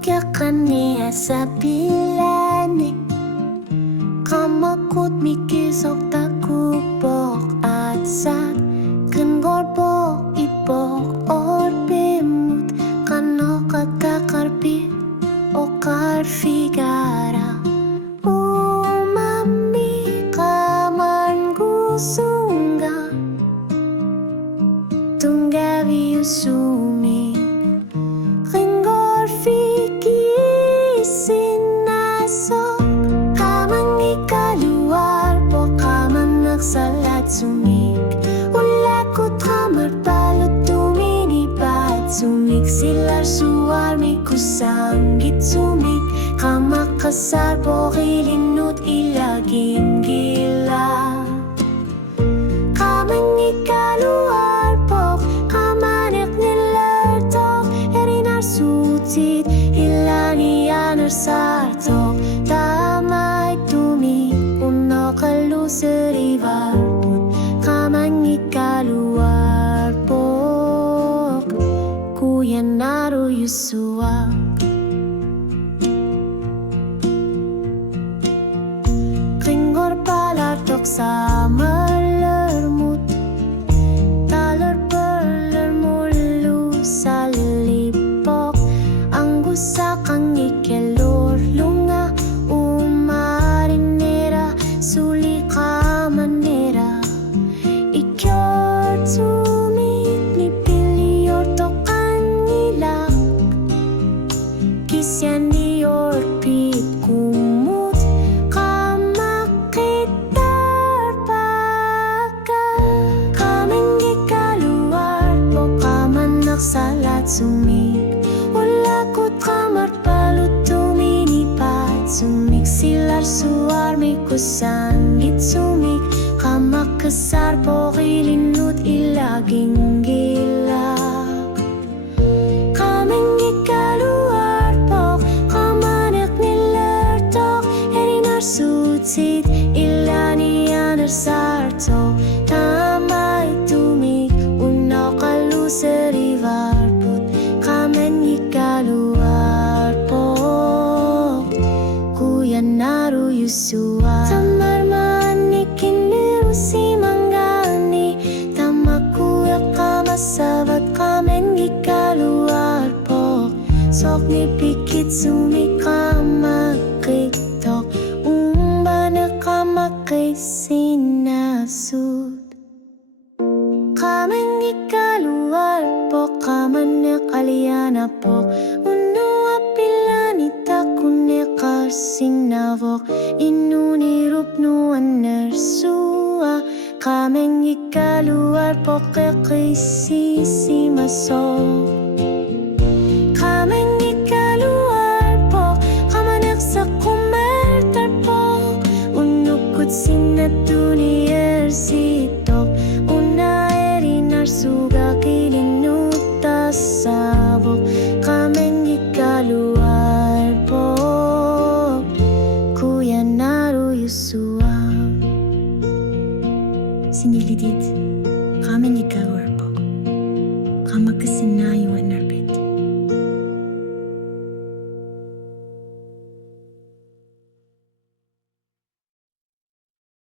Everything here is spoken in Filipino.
ka kaniya sa pilanik, kamakot mikisok takupok at sa kangorbok ipok or bimut kano kakakarpi o karfigara. Umami kaman gusunga tunggavi usumi ringor fikisinaso kamang ikaluar po kaman nagsalat sumik ulakot kamar balot tuminipat sumik silar suar may kusanggit sumik kamakasar po kilinut ilaging gila kamang ikaluar po kamanak nilertok erinar sutit ilani yanar sartok tamay tumi uno kaluserivar kamang ikaluar po kuya naru yusua. Ringor palartok sa malermut taler perlermulu sa lipok ang gusakang ikelor lunga umarinera suli ka manera ikyor tumit ni piliyor tokan nila kisyan diyor pit kumut kamakitar paka kaming ikaluar po kaman naksalat sumik ulakot kamar palut tuminipat sumik silar suar may kusanggit sumik kamakasar po kilinut ilaging gilak kaming ikaluar po kamanak nilertok erinar sutit ilani yanar sarto tamay tumik unaw kaluserivar put kamen ikaluar po kuya naru yusua tamar manikin si manggani tamakuya kamasabat kamen ikaluar po sok ni pikit sumikamakitok umbana kamakay sinasud kamen ikaluar po kamanek aliana po uno apilanita kunek sinavok inunirup nuan nersua kameng ikaluar po kekisisi masok kameng ikaluar po kamanak sa kumertar po unukut sinatunier sitok una erinar suga kilinutas sabok kameng ikaluar po kuya naru yusua sinilidit kameng ikaluar po kamakasinayo at